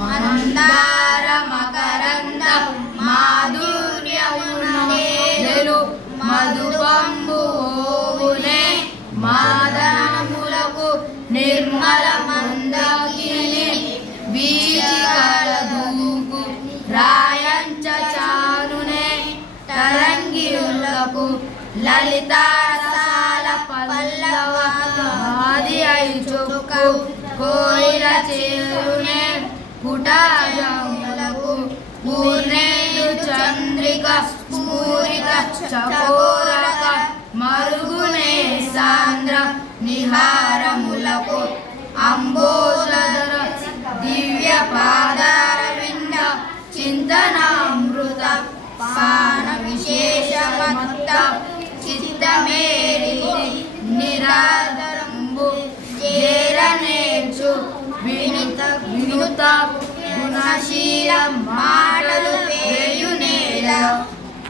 మందార మకరంద మాధుర్యమునెలు మధుబంబు ఓవునే మాదనములకు నిర్మల మందగిని వీచికల దూకు రాయంచ చానునే తరంగిరులకు లలితారసాల పల్లవ ఆది ఐచొక్కు కోయిల చేరునే కుటాజములకు పూర్ణేయు చంద్రిక స్ఫూరిక చకోరక మరుగునే సాంద్ర నిహారములకు అంబోధర దివ్య పాదారవింద చింతనామృత పాన విశేషమత్త చిత్తమేరి నిరాదరంబు చేరనేర్చు వినుత గుణశీల మా